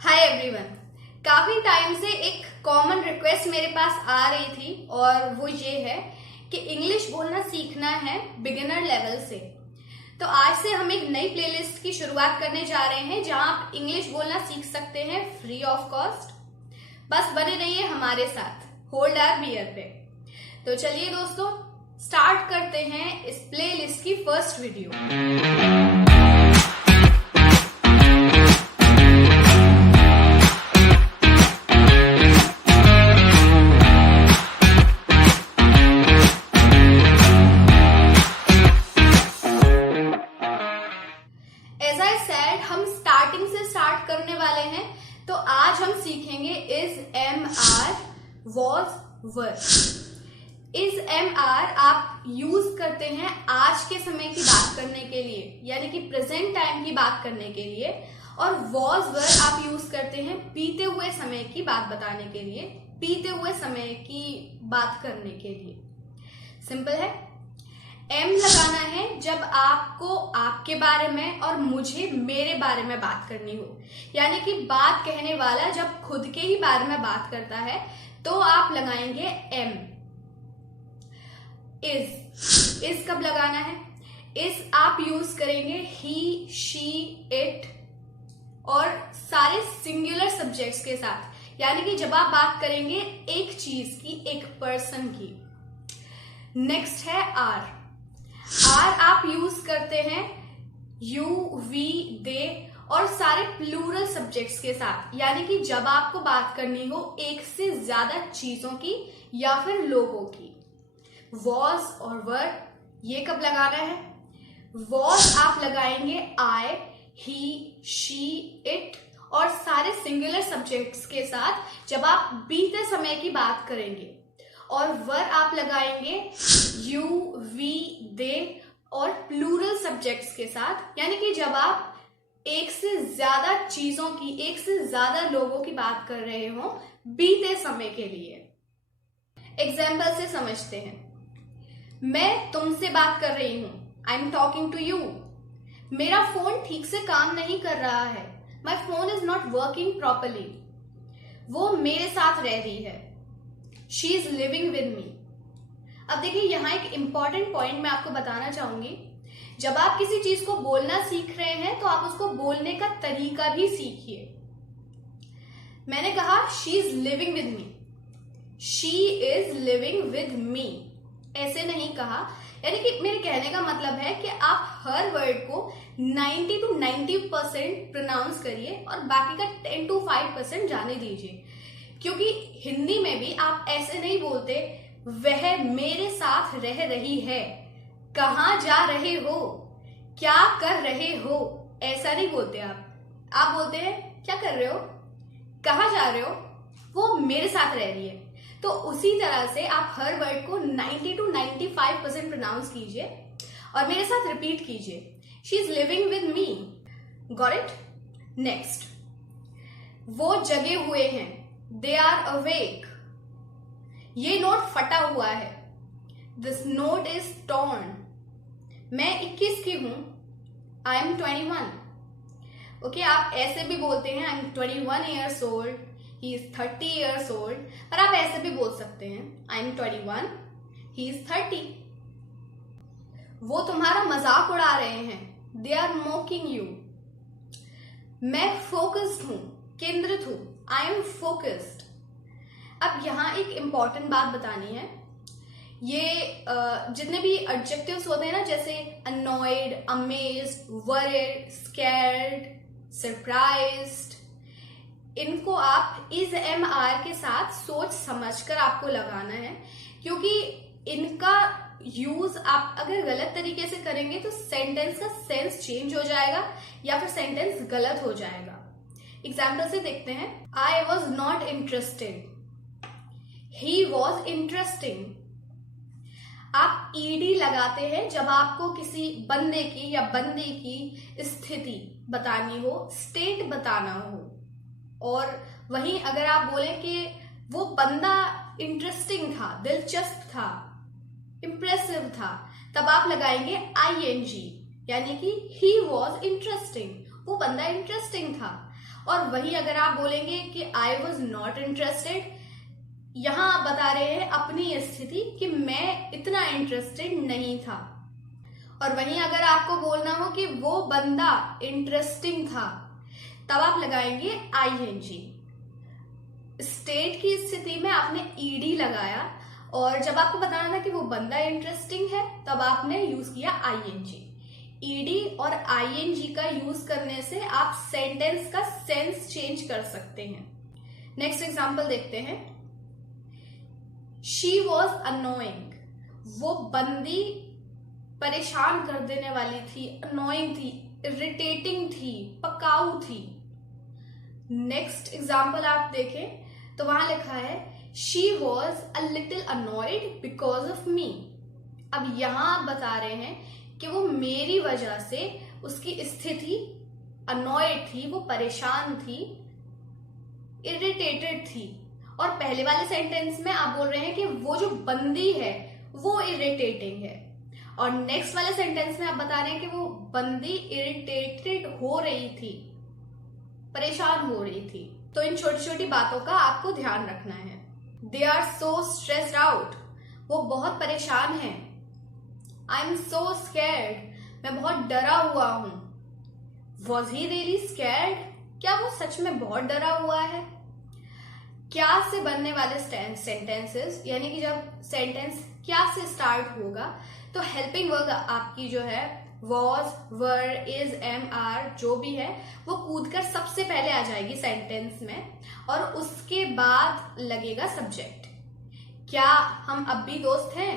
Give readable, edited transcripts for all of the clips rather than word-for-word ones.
Hi everyone. काफी time से एक कॉमन रिक्वेस्ट मेरे पास आ रही थी और वो ये है कि इंग्लिश बोलना सीखना है बिगिनर लेवल से। तो आज से हम एक नई प्लेलिस्ट की शुरुआत करने जा रहे हैं जहां आप इंग्लिश बोलना सीख सकते हैं फ्री ऑफ कॉस्ट। बस बने रहिए हमारे साथ, होल्ड आवर बियर पे। तो चलिए दोस्तों, स्टार्ट करते हैं इस प्लेलिस्ट की फर्स्ट वीडियो। हम स्टार्टिंग से स्टार्ट करने वाले हैं। तो आज हम सीखेंगे is am are, was, were. Is am are आप यूज करते हैं आज के समय की बात करने के लिए, यानी कि प्रेजेंट टाइम की बात करने के लिए, और वॉज वर आप यूज करते हैं बीते हुए समय की बात बताने के लिए, बीते हुए समय की बात करने के लिए। सिंपल है। एम लगाना है जब आपको आपके बारे में और मुझे मेरे बारे में बात करनी हो, यानी कि बात कहने वाला जब खुद के ही बारे में बात करता है तो आप लगाएंगे एम। इज कब लगाना है? इज आप यूज करेंगे ही, शी, इट और सारे सिंगुलर सब्जेक्ट्स के साथ, यानी कि जब आप बात करेंगे एक चीज की, एक पर्सन की। नेक्स्ट है आर। आर आप यूज करते हैं यू, वी, दे और सारे प्लूरल सब्जेक्ट्स के साथ, यानी कि जब आपको बात करनी हो एक से ज्यादा चीजों की या फिर लोगों की। वॉज और वर ये कब लगाना है? वॉज आप लगाएंगे आई, ही, शी, इट और सारे सिंगुलर सब्जेक्ट्स के साथ जब आप बीते समय की बात करेंगे, और वर आप लगाएंगे यू, वी, दे और प्लूरल सब्जेक्ट्स के साथ, यानी कि जब आप एक से ज्यादा चीजों की, एक से ज्यादा लोगों की बात कर रहे हो बीते समय के लिए। एग्जाम्पल से समझते हैं। मैं तुमसे बात कर रही हूं, I am talking to you. मेरा फोन ठीक से काम नहीं कर रहा है, my phone is not working properly. वो मेरे साथ रह रही है, she is living with me. अब देखिए, यहां एक इंपॉर्टेंट पॉइंट मैं आपको बताना चाहूंगी। जब आप किसी चीज को बोलना सीख रहे हैं तो आप उसको बोलने का तरीका भी सीखिए। मैंने कहा she is living with me, she is living with मी, ऐसे नहीं कहा। यानी कि मेरे कहने का मतलब है कि आप हर वर्ड को 90 to 90% प्रोनाउंस करिए और बाकी का 10 to 5% जाने दीजिए, क्योंकि हिंदी में भी आप ऐसे नहीं बोलते वह मेरे साथ रह रही है, कहाँ जा रहे हो, क्या कर रहे हो, ऐसा नहीं बोलते आप बोलते हैं क्या कर रहे हो, कहाँ जा रहे हो, वो मेरे साथ रह रही है। तो उसी तरह से आप हर वर्ड को 90 to 95% प्रोनाउंस कीजिए और मेरे साथ रिपीट कीजिए, she is living with me. Got it? Next, वो जगे हुए हैं, दे आर अवेक। ये नोट फटा हुआ है, दिस नोट इज टॉर्न। मैं 21 की हूं, आई एम 21। ओके, आप ऐसे भी बोलते हैं I am 21 years old, he is 30 years old, और आप ऐसे भी बोल सकते हैं आई एम 21, he is 30। वो तुम्हारा मजाक उड़ा रहे हैं, they are mocking you। मैं फोकस्ड हूं, केंद्रित हूं, I am focused। अब यहां एक इंपॉर्टेंट बात बतानी है। ये जितने भी एडजेक्टिव्स होते हैं ना, जैसे annoyed, amazed, worried, scared, surprised, इनको आप इज एम आर के साथ सोच समझकर आपको लगाना है, क्योंकि इनका यूज आप अगर गलत तरीके से करेंगे तो सेंटेंस का सेंस चेंज हो जाएगा या फिर सेंटेंस गलत हो जाएगा। एग्जाम्पल से देखते हैं। I was not interested, he was interesting. आप ईडी लगाते हैं जब आपको किसी बंदे की या बंदी की स्थिति बतानी हो, स्टेट बताना हो। और वहीं अगर आप बोलें कि वो बंदा इंटरेस्टिंग था, दिलचस्प था, इंप्रेसिव था, तब आप लगाएंगे ING, यानी कि ही वॉज इंटरेस्टिंग, वो बंदा इंटरेस्टिंग था। और वही अगर आप बोलेंगे कि आई वॉज नॉट इंटरेस्टेड, यहां आप बता रहे हैं अपनी स्थिति कि मैं इतना इंटरेस्टेड नहीं था। और वहीं अगर आपको बोलना हो कि वो बंदा इंटरेस्टिंग था, तब आप लगाएंगे आईएनजी। स्टेट की स्थिति में आपने ईडी लगाया, और जब आपको बताना था कि वो बंदा इंटरेस्टिंग है, तब आपने यूज किया आईएनजी। ईडी और आईएनजी का यूज करने से आप सेंटेंस का सेंस चेंज कर सकते हैं। नेक्स्ट एग्जांपल देखते हैं। शी वॉज अनोइंग, वो बंदी परेशान कर देने वाली थी, अनोइंग थी, इरिटेटिंग थी, पकाऊ थी। नेक्स्ट एग्जाम्पल आप देखें तो वहां लिखा है she was a little annoyed because of me. अब यहां आप बता रहे हैं कि वो मेरी वजह से, उसकी स्थिति अनॉयड थी, वो परेशान थी, इरिटेटेड थी। और पहले वाले सेंटेंस में आप बोल रहे हैं कि वो जो बंदी है वो इरिटेटिंग है, और नेक्स्ट वाले सेंटेंस में आप बता रहे हैं कि वो बंदी इरिटेटेड हो रही थी, परेशान हो रही थी। तो इन छोटी छोटी बातों का आपको ध्यान रखना है। They are so stressed out, वो बहुत परेशान है। आई एम सो स्कैर्ड, मैं बहुत डरा हुआ हूं। वॉज ही रियली स्कैर्ड, क्या वो सच में बहुत डरा हुआ है। क्या से बनने वाले सेंटेंसेस, यानी कि जब सेंटेंस क्या से स्टार्ट होगा तो हेल्पिंग वर्ब आपकी जो है was, were, is, am, are जो भी है वो कूदकर सबसे पहले आ जाएगी सेंटेंस में, और उसके बाद लगेगा सब्जेक्ट। क्या हम अब भी दोस्त हैं?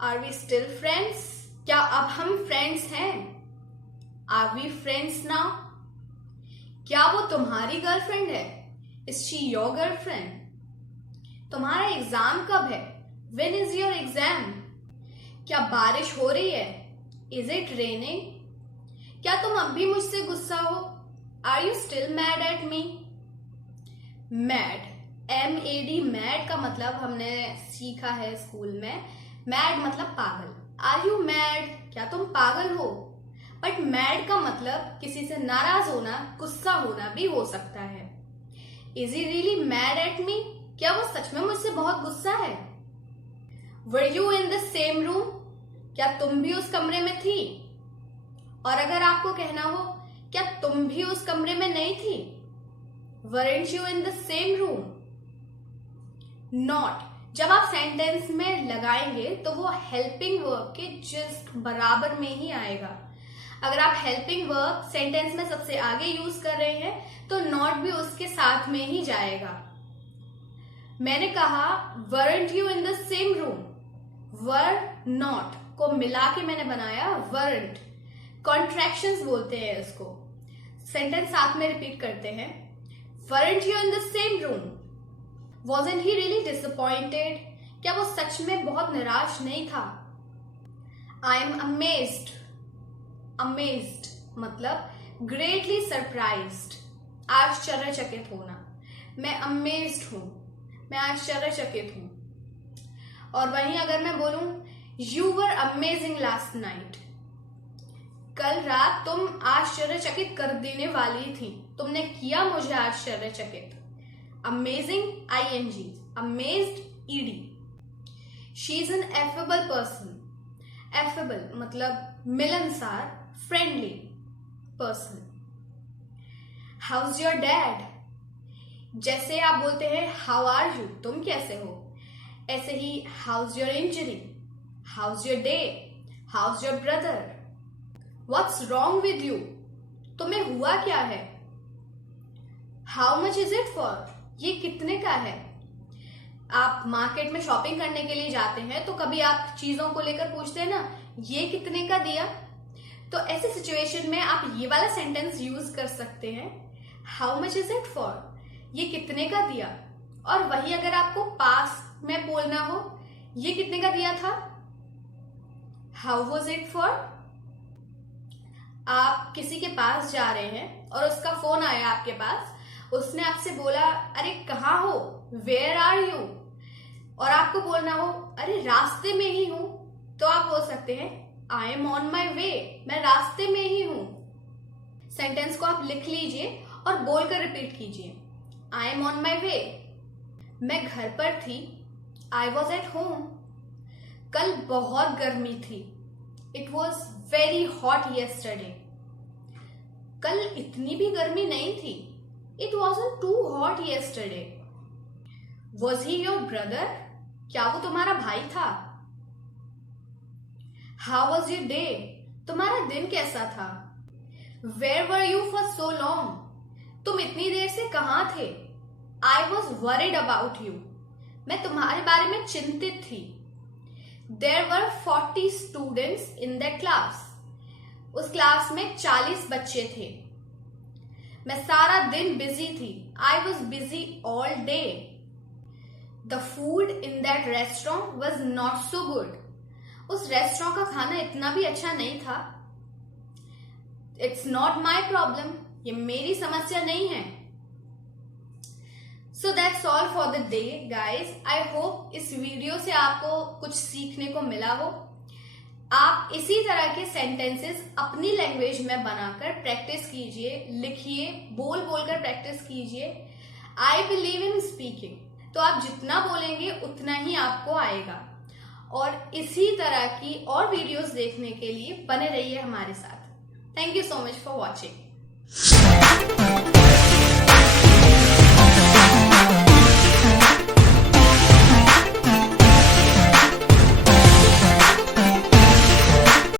Are we still friends? क्या अब हम फ्रेंड्स हैं? Are we friends now? क्या वो तुम्हारी गर्लफ्रेंड है? Is she your girlfriend? तुम्हारा एग्जाम कब है? When is your exam? क्या बारिश हो रही है? Is it raining? क्या तुम अब भी मुझसे गुस्सा हो? Are you still mad at me? Mad, MAD, mad का मतलब हमने सीखा है स्कूल में, मैड मतलब पागल। Are you mad? क्या तुम पागल हो? बट मैड का मतलब किसी से नाराज होना, गुस्सा होना भी हो सकता है। Is he really mad at मी? क्या वो सच में मुझसे बहुत गुस्सा है? Were you in the same room? क्या तुम भी उस कमरे में थी? और अगर आपको कहना हो क्या तुम भी उस कमरे में नहीं थी? weren't you in the same room? not, जब आप सेंटेंस में लगाएंगे तो वो हेल्पिंग वर्ब के जस्ट बराबर में ही आएगा। अगर आप हेल्पिंग वर्ब सेंटेंस में सबसे आगे यूज कर रहे हैं तो नॉट भी उसके साथ में ही जाएगा। मैंने कहा weren't you in the same room? were, not को मिला के मैंने बनाया weren't। कॉन्ट्रैक्शंस बोलते हैं इसको। सेंटेंस साथ में रिपीट करते हैं। weren't you in the same room? wasn't he really disappointed? क्या वो सच में बहुत निराश नहीं था? I am amazed, amazed मतलब greatly surprised, आश्चर्यचकित होना। मैं amazed हूं, मैं आश्चर्यचकित हूं। और वहीं अगर मैं बोलूं You were amazing last night, कल रात तुम आश्चर्यचकित कर देने वाली थी, तुमने किया मुझे आश्चर्यचकित। Amazing ING, amazed ED। She is an affable person, affable मतलब मिलनसार, friendly person। How's your dad? जैसे आप बोलते हैं How are you, तुम कैसे हो, ऐसे ही How's your injury, How's your day, How's your brother? What's wrong with you? तुम्हें हुआ क्या है? How much is it for? ये कितने का है? आप मार्केट में शॉपिंग करने के लिए जाते हैं तो कभी आप चीजों को लेकर पूछते हैं ना, ये कितने का दिया? तो ऐसे सिचुएशन में आप ये वाला सेंटेंस यूज कर सकते हैं, How much is it for? ये कितने का दिया। और वही अगर आपको पास में बोलना हो, ये कितने का दिया था, How was it for? आप किसी के पास जा रहे हैं और उसका फोन आया आपके पास, उसने आपसे बोला अरे कहाँ हो, वेयर आर यू, और आपको बोलना हो अरे रास्ते में ही हूं, तो आप बोल सकते हैं आई एम ऑन माई वे, मैं रास्ते में ही हूं। सेंटेंस को आप लिख लीजिए और बोलकर रिपीट कीजिए, आई एम ऑन माई वे। मैं घर पर थी, आई वॉज एट होम। कल बहुत गर्मी थी, it was very hot yesterday. कल इतनी भी गर्मी नहीं थी, it wasn't too hot yesterday. Was he your brother? क्या वो तुम्हारा भाई था? How was your day? तुम्हारा दिन कैसा था? Where were you for so long? तुम इतनी देर से कहाँ थे? I was worried about you. मैं तुम्हारे बारे में चिंतित थी। There were 40 students in that class. उस क्लास में 40 बच्चे थे। मैं सारा दिन बिजी थी। I was busy all day. The food in that restaurant was not so good. उस रेस्टोरेंट का खाना इतना भी अच्छा नहीं था। It's not my problem. ये मेरी समस्या नहीं है। So that's all for the day guys. I hope इस वीडियो से आपको कुछ सीखने को मिला हो। आप इसी तरह के सेंटेंसेस अपनी लैंग्वेज में बनाकर प्रैक्टिस कीजिए, लिखिए, बोल बोलकर प्रैक्टिस कीजिए। I believe in speaking. तो आप जितना बोलेंगे उतना ही आपको आएगा। और इसी तरह की और वीडियोस देखने के लिए बने रहिए हमारे साथ। Thank you so much for watching.